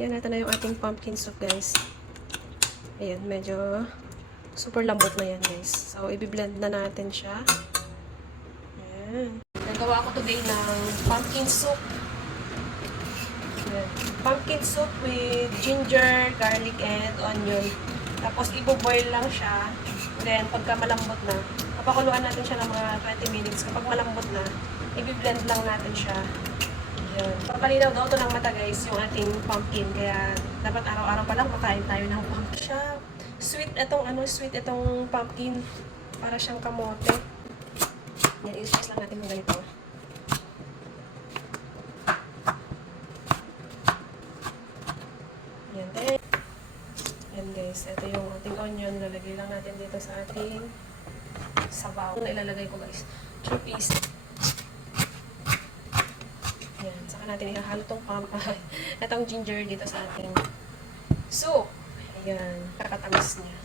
Yan, ito na yung ating pumpkin soup, guys. Ayan, medyo super lambot na yan, guys. So, i-blend na natin siya. Ayan. Nagawa ko today ng pumpkin soup. Ayan. Pumpkin soup with ginger, garlic, and onion. Tapos, i-boil lang siya. Then, pagka malambot na, papakuluan natin siya ng mga 20 minutes. Kapag malambot na, i-blend lang natin siya. Ayan. Papalinaw daw ito ng mata, guys, yung ating pumpkin. Kaya, dapat araw-araw pa lang makain tayo ng pumpkin siya. Sweet itong pumpkin. Para siyang kamote. Yan, i-slice lang natin ng ganito. Yan, then. Yan, guys. Ito yung ating onion. Lalagay lang natin dito sa ating sabaw. Ito na ilalagay ko, guys. 3 pieces. Yan. Saka natin ihahalo itong itong ginger dito sa ating soup. Ayan. Kakatamis niya.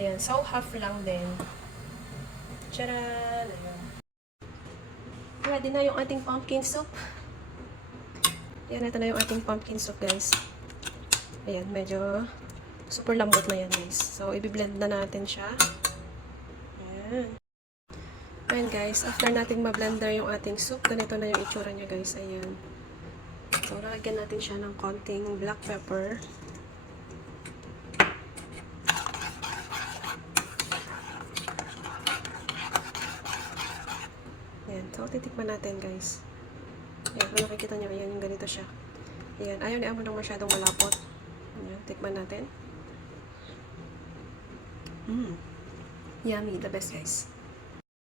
Ayan. So, half lang din. Tcharan! Ayan. Ready na yung ating pumpkin soup. Ayan. Ito na yung ating pumpkin soup, guys. Ayan. Medyo super lambot na yan, guys. So, i-blend na natin siya. Ayan. Ayan, guys. After nating ma-blender yung ating soup, ganito na yung itsura niya, guys. Ayan. So, lagyan natin siya ng konting black pepper. Ayan. So, titikman natin, guys. Ayan. Kung nakikita niyo, ayan yung ganito siya. Ayan. Ayaw niya mo nang masyadong malapot. Ayan. Tikman natin. Yummy. The best, guys.